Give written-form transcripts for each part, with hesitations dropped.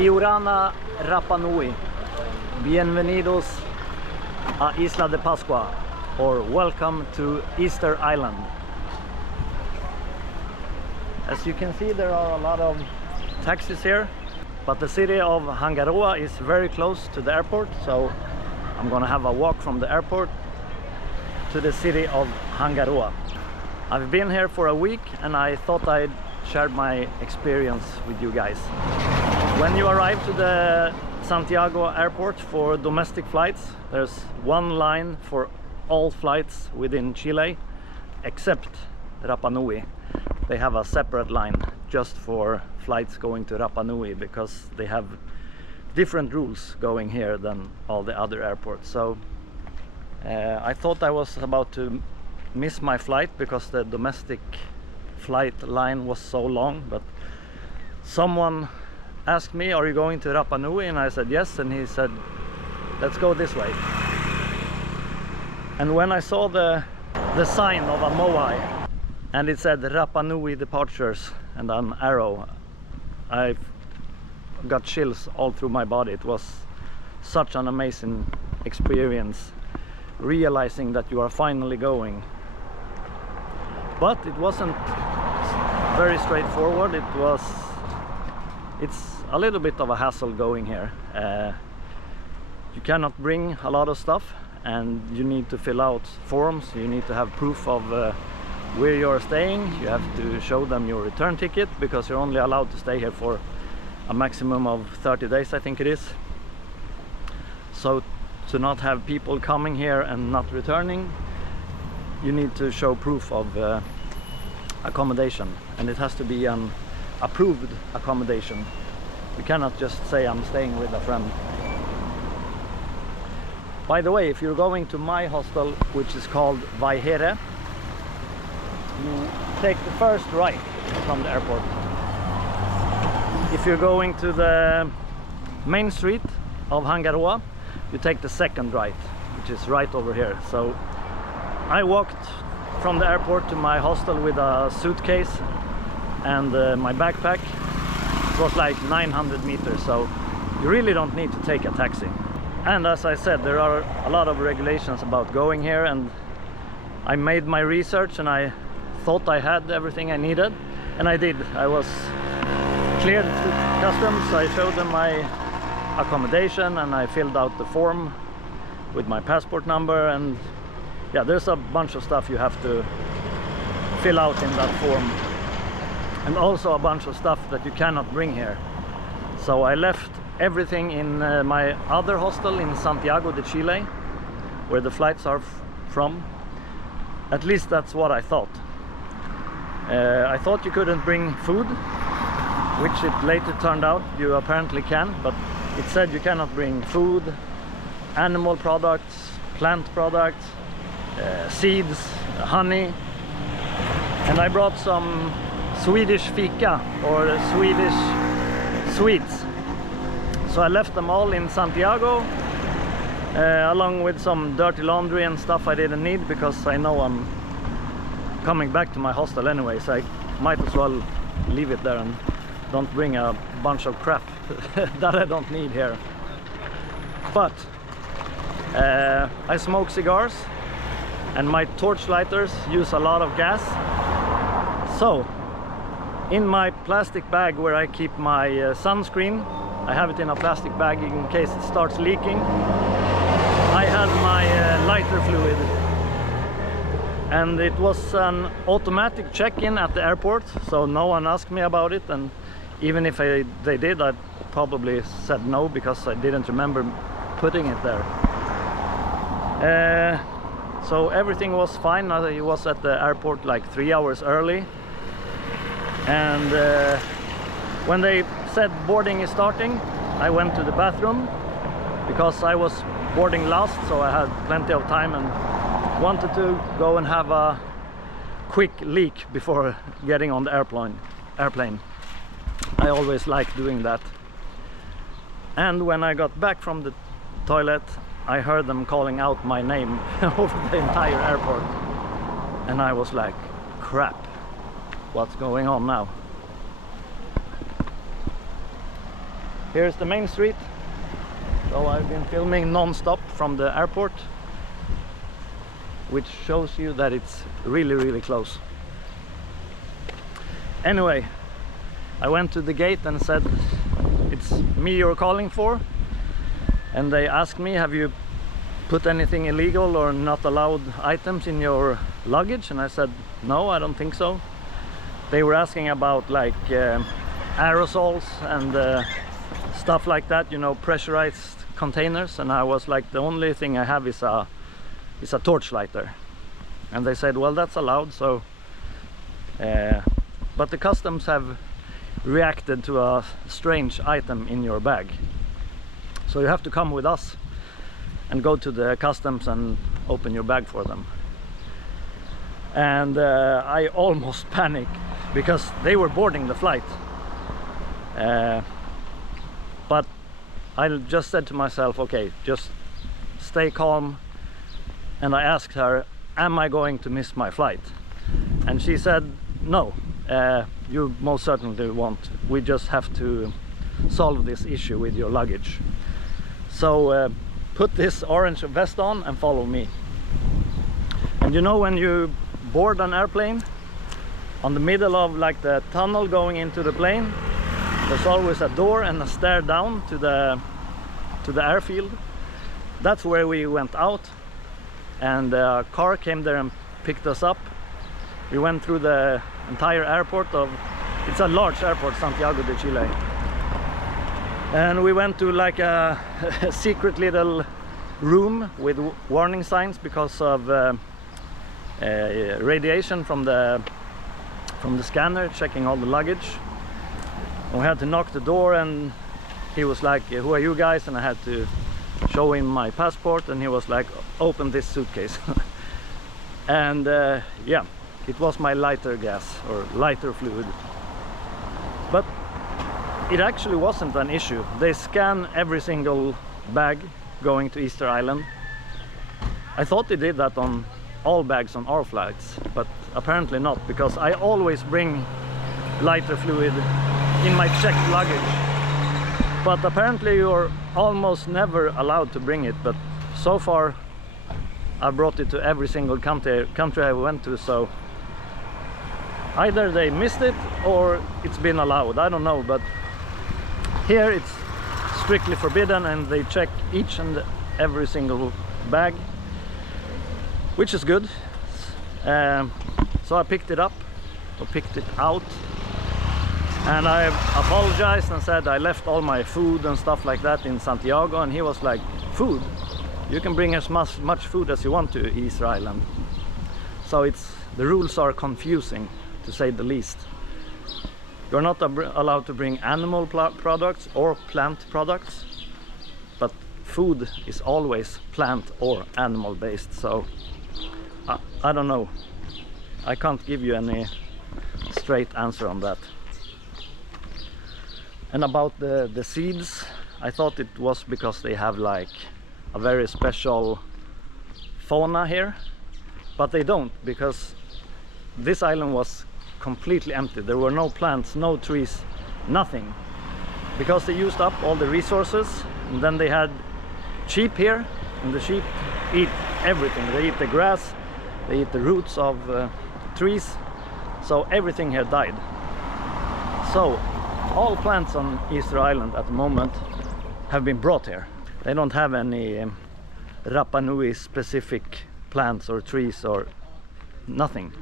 Iorana Rapa Nui. Bienvenidos a Isla de Pascua, or welcome to Easter Island. As you can see, there are a lot of taxis here, but the city of Hangaroa is very close to the airport, so I'm gonna have a walk from the airport to the city of Hangaroa. I've been here for a week and I thought I'd share my experience with you guys. When you arrive to the Santiago airport for domestic flights, there's one line for all flights within Chile except Rapa Nui. They have a separate line just for flights going to Rapa Nui because they have different rules going here than all the other airports. So I thought I was about to miss my flight because the domestic flight line was so long, but someone asked me, are you going to Rapa Nui? And I said yes, and he said let's go this way. And when I saw the sign of a moai and it said Rapa Nui departures and an arrow, I got chills all through my body. It was such an amazing experience, realizing that you are finally going. But it wasn't very straightforward. It's a little bit of a hassle going here. You cannot bring a lot of stuff and you need to fill out forms. You need to have proof of where you're staying. You have to show them your return ticket because you're only allowed to stay here for a maximum of 30 days, I think it is. So to not have people coming here and not returning, you need to show proof of accommodation, and it has to be an approved accommodation. You cannot just say I'm staying with a friend. By the way, if you're going to my hostel, which is called Vaihere, you take the first right from the airport. If you're going to the main street of Hangaroa, you take the second right, which is right over here. So I walked from the airport to my hostel with a suitcase and my backpack. It was like 900 meters, so you really don't need to take a taxi. And as I said, there are a lot of regulations about going here, and I made my research and I thought I had everything I needed, and I did. I was cleared through customs, so I showed them my accommodation and I filled out the form with my passport number, and yeah, there's a bunch of stuff you have to fill out in that form, and also a bunch of stuff that you cannot bring here. So I left everything in my other hostel in Santiago de Chile, where the flights are from. At least that's what I thought. I thought you couldn't bring food, which it later turned out you apparently can, but it said you cannot bring food, animal products, plant products, seeds, honey. And I brought some Swedish fika, or Swedish sweets. So I left them all in Santiago, along with some dirty laundry and stuff I didn't need, because I know I'm coming back to my hostel anyway, so I might as well leave it there and don't bring a bunch of crap that I don't need here. But I smoke cigars and my torch lighters use a lot of gas. So in my plastic bag where I keep my sunscreen, I have it in a plastic bag in case it starts leaking. I had my lighter fluid, and it was an automatic check-in at the airport, so no one asked me about it, and even if they did, I probably said no because I didn't remember putting it there. So everything was fine. I was at the airport like 3 hours early, and when they said boarding is starting, I went to the bathroom because I was boarding last, so I had plenty of time and wanted to go and have a quick leak before getting on the airplane. I always like doing that. And when I got back from the toilet, I heard them calling out my name over the entire airport, and I was like, crap, what's going on now? Here's the main street. So I've been filming non-stop from the airport, which shows you that it's really, really close. Anyway, I went to the gate and said, "It's me you're calling for." And they asked me, "Have you put anything illegal or not allowed items in your luggage?" And I said, "No, I don't think so." They were asking about like aerosols and stuff like that, you know, pressurized containers, and I was like, the only thing I have is a torch lighter. And they said, well, that's allowed. So but the customs have reacted to a strange item in your bag, so you have to come with us and go to the customs and open your bag for them. And I almost panicked because they were boarding the flight, but I just said to myself, okay, just stay calm. And I asked her, am I going to miss my flight? And she said, no, you most certainly won't. We just have to solve this issue with your luggage. So put this orange vest on and follow me. And you know, when you board an airplane, on the middle of like the tunnel going into the plane, there's always a door and a stair down to the airfield. That's where we went out, and a car came there and picked us up. We went through the entire airport of, it's a large airport, Santiago de Chile, and we went to like a secret little room with warning signs because of radiation from the scanner checking all the luggage. And we had to knock the door, and he was like, who are you guys? And I had to show him my passport, and he was like, open this suitcase. And yeah, it was my lighter gas or lighter fluid. But it actually wasn't an issue. They scan every single bag going to Easter Island. I thought they did that on all bags on our flights, but apparently not, because I always bring lighter fluid in my checked luggage. But apparently you're almost never allowed to bring it, but so far I brought it to every single country I went to, so either they missed it or it's been allowed, I don't know. But here it's strictly forbidden, and they check each and every single bag, which is good. So I picked it up, or picked it out, and I apologized and said I left all my food and stuff like that in Santiago. And he was like, food? You can bring as much food as you want to Easter Island. So the rules are confusing, to say the least. You're not allowed to bring animal products or plant products, but food is always plant or animal based. So I don't know, I can't give you any straight answer on that. And about the seeds, I thought it was because they have like a very special fauna here, but they don't, because this island was completely empty. There were no plants, no trees, nothing, because they used up all the resources. And then they had sheep here, and the sheep eat everything. They eat the grass, they eat the roots of trees, so everything here died. So all plants on Easter Island at the moment have been brought here. They don't have any Rapa Nui specific plants or trees or nothing.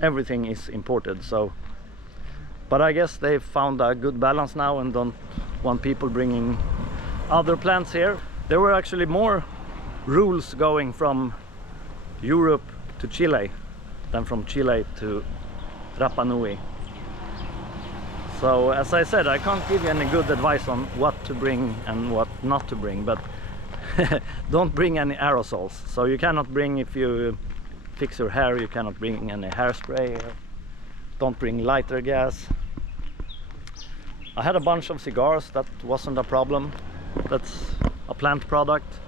Everything is imported. So, but I guess they've found a good balance now and don't want people bringing other plants here. There were actually more rules going from Europe to Chile than from Chile to Rapa Nui. So as I said, I can't give you any good advice on what to bring and what not to bring, but don't bring any aerosols. So you cannot bring, if you fix your hair, you cannot bring any hairspray. Don't bring lighter gas. I had a bunch of cigars, that wasn't a problem. That's a plant product.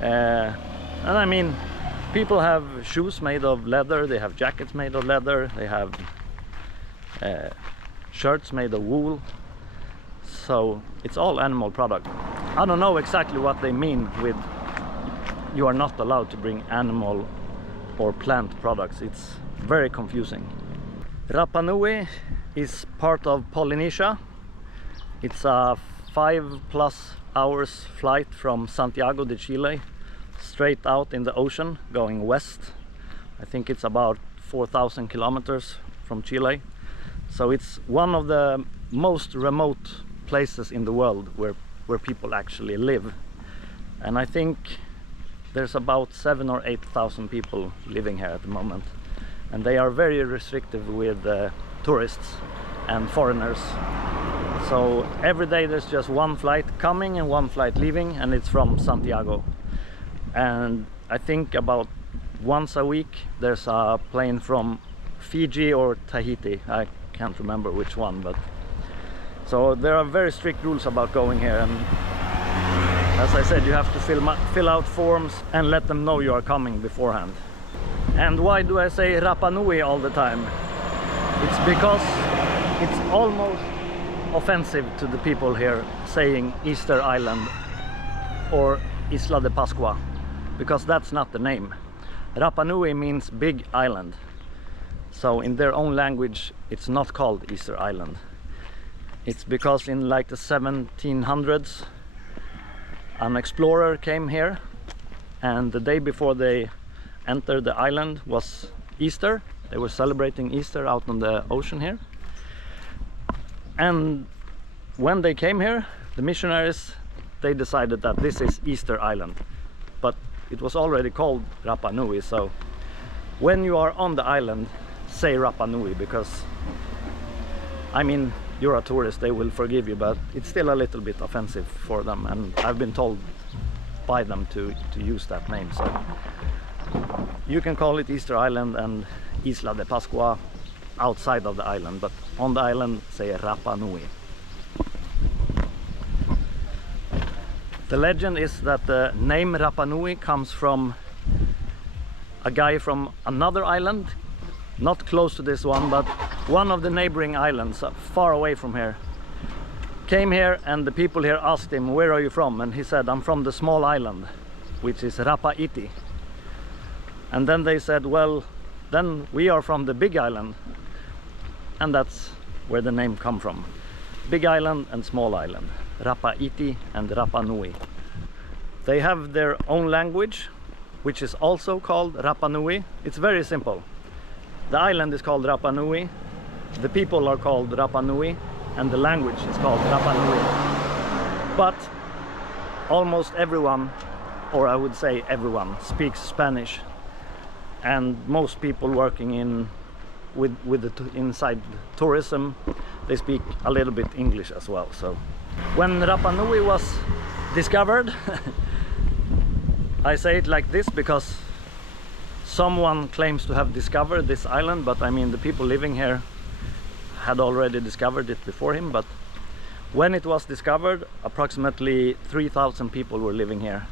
And I mean, people have shoes made of leather, they have jackets made of leather, they have shirts made of wool. so it's all animal product. I don't know exactly what they mean with you are not allowed to bring animal or plant products. It's very confusing. Rapa Nui is part of Polynesia. It's a 5+ hours flight from Santiago de Chile straight out in the ocean going west. I think it's about 4,000 kilometers from Chile. So it's one of the most remote places in the world where people actually live. And I think there's about 7,000 or 8,000 people living here at the moment. And they are very restrictive with tourists and foreigners. So every day there's just one flight coming and one flight leaving, and it's from Santiago. And I think about once a week there's a plane from Fiji or Tahiti. I can't remember which one, but so there are very strict rules about going here. And as I said, you have to fill out forms and let them know you are coming beforehand. And why do I say Rapa Nui all the time? It's because it's almost offensive to the people here saying Easter Island or Isla de Pascua, because that's not the name. Rapa Nui means big island. So in their own language it's not called Easter Island. It's because in like the 1700s an explorer came here, and the day before they entered the island was Easter. They were celebrating Easter out on the ocean here. And when they came here, the missionaries, they decided that this is Easter Island. But it was already called Rapa Nui, so when you are on the island, say Rapa Nui, because I mean, you're a tourist, they will forgive you, but it's still a little bit offensive for them, and I've been told by them to use that name. So you can call it Easter Island and Isla de Pascua outside of the island, but on the island say Rapa Nui. The legend is that the name Rapa Nui comes from a guy from another island, not close to this one, but one of the neighboring islands far away from here. Came here, and the people here asked him, "Where are you from?" And he said, "I'm from the small island, which is Rapa Iti." And then they said, "Well, then we are from the big island." And that's where the name come from. Big island and small island. Rapa Iti and Rapa Nui. They have their own language, which is also called Rapa Nui. It's very simple. The island is called Rapa Nui, the people are called Rapa Nui, and the language is called Rapa Nui. But almost everyone, or I would say everyone, speaks Spanish. And most people working inside tourism, they speak a little bit English as well. So when Rapa Nui was discovered, I say it like this because someone claims to have discovered this island, but I mean the people living here had already discovered it before him. But when it was discovered, approximately 3,000 people were living here.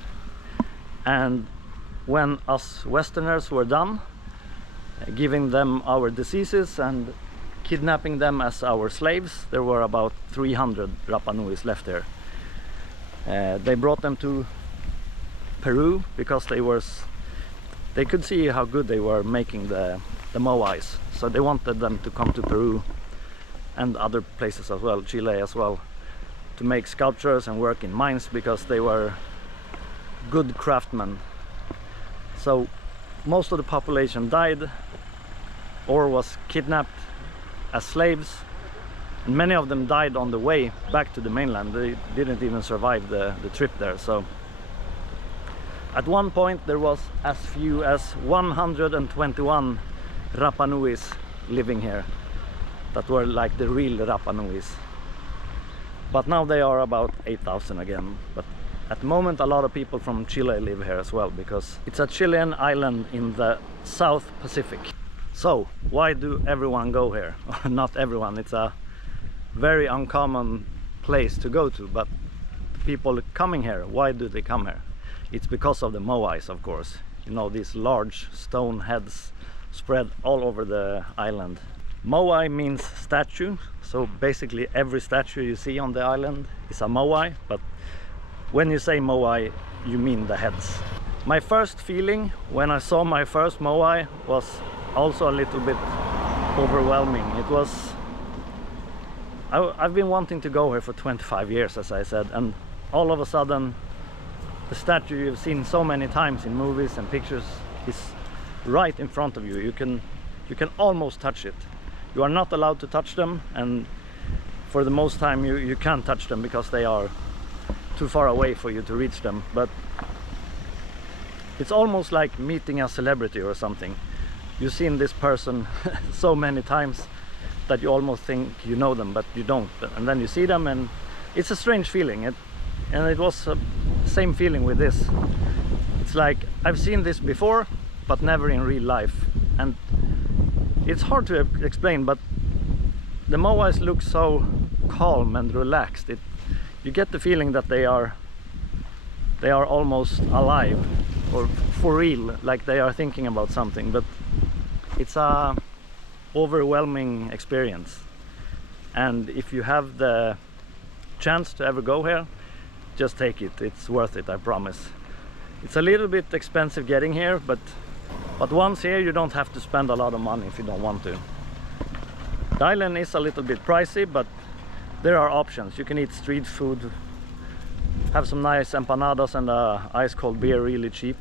And when us Westerners were done giving them our diseases and kidnapping them as our slaves, there were about 300 Rapa Nuis left here. They brought them to Peru because they could see how good they were making the moais, so they wanted them to come to Peru and other places as well, Chile as well, to make sculptures and work in mines because they were good craftsmen. So most of the population died or was kidnapped as slaves, and many of them died on the way back to the mainland. They didn't even survive the trip there. So at one point there was as few as 121 Rapa Nuis living here that were like the real Rapa Nuis. But now they are about 8,000 again. But at the moment a lot of people from Chile live here as well, because it's a Chilean island in the South Pacific. So why do everyone go here? Not everyone, it's a very uncommon place to go to, but people coming here, why do they come here? It's because of the moais, of course. You know, these large stone heads spread all over the island. Moai means statue, so basically every statue you see on the island is a Moai, but when you say Moai, you mean the heads. My first feeling when I saw my first Moai was also a little bit overwhelming. It was... I've been wanting to go here for 25 years, as I said, and all of a sudden the statue you've seen so many times in movies and pictures is right in front of you. You can almost touch it. You are not allowed to touch them, and for the most time you can't touch them because they are too far away for you to reach them. But it's almost like meeting a celebrity or something. You've seen this person so many times that you almost think you know them, but you don't. And then you see them, and it's a strange feeling. And it was the same feeling with this. It's like I've seen this before, but never in real life. And it's hard to explain, but the Moais look so calm and relaxed. You get the feeling that they are almost alive, or for real, like they are thinking about something. But it's a overwhelming experience, and if you have the chance to ever go here, just take it. It's worth it, I promise. It's a little bit expensive getting here, but once here you don't have to spend a lot of money if you don't want to. The island is a little bit pricey, but there are options. You can eat street food, have some nice empanadas and ice cold beer really cheap.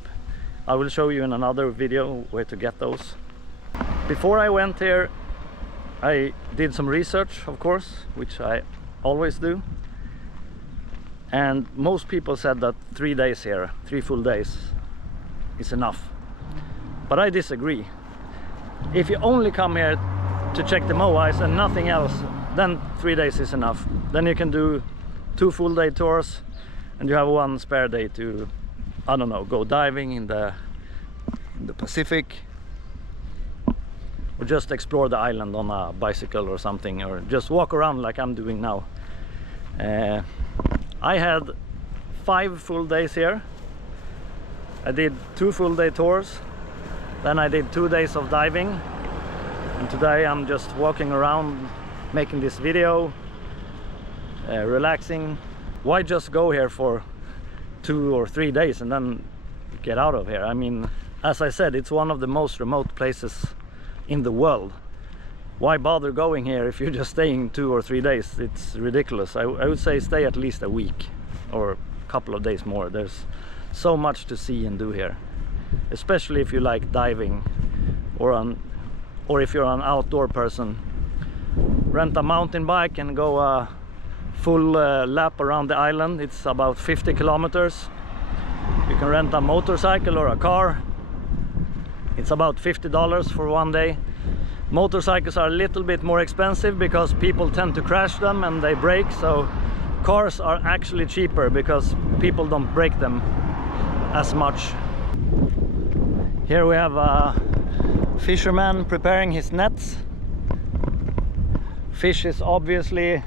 I will show you in another video where to get those. Before I went here, I did some research, of course, which I always do. And most people said that 3 days here, 3 full days, is enough. But I disagree. If you only come here to check the Moais and nothing else, then 3 days is enough. Then you can do 2 full day tours, and you have 1 spare day to, I don't know, go diving in the Pacific, or just explore the island on a bicycle or something, or just walk around like I'm doing now. I had 5 full days here. I did 2 full day tours, then I did 2 days of diving, and today I'm just walking around making this video, relaxing. Why just go here for 2 or 3 days and then get out of here? I mean, as I said, it's one of the most remote places in the world. Why bother going here if you're just staying 2 or 3 days? It's ridiculous. I would say stay at least a week or a couple of days more. There's so much to see and do here, especially if you like diving, or if you're an outdoor person. Rent a mountain bike and go a full lap around the island. It's about 50 kilometers. You can rent a motorcycle or a car. It's about $50 for 1 day. Motorcycles are a little bit more expensive because people tend to crash them and they break, so cars are actually cheaper because people don't break them as much. Here we have a fisherman preparing his nets. Fish is obviously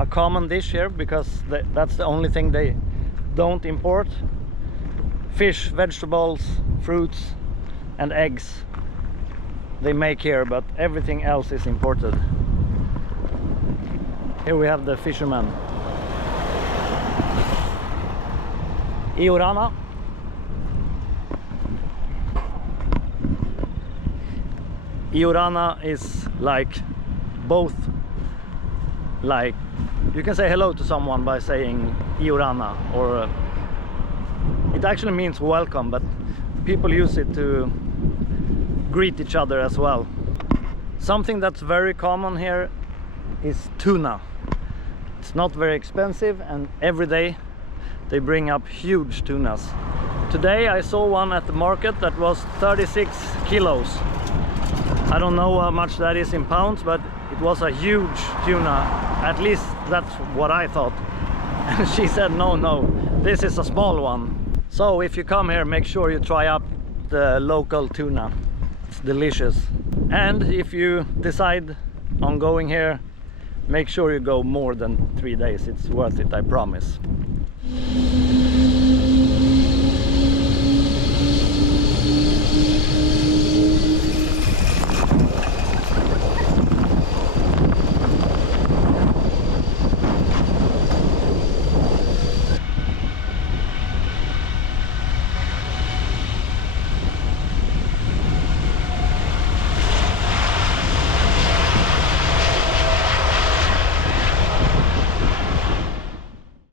a common dish here because that's the only thing they don't import. Fish, vegetables, fruits and eggs they make here, but everything else is imported. Here we have the fisherman. Iorana. Iorana is like both, like you can say hello to someone by saying Iorana, or it actually means welcome, but people use it to greet each other as well. Something that's very common here is tuna. It's not very expensive, and every day they bring up huge tunas. Today I saw one at the market that was 36 kilos. I don't know how much that is in pounds, but it was a huge tuna. At least that's what I thought. And she said, no, this is a small one. So if you come here, make sure you try up the local tuna. It's delicious. And if you decide on going here, make sure you go more than 3 days. It's worth it, I promise.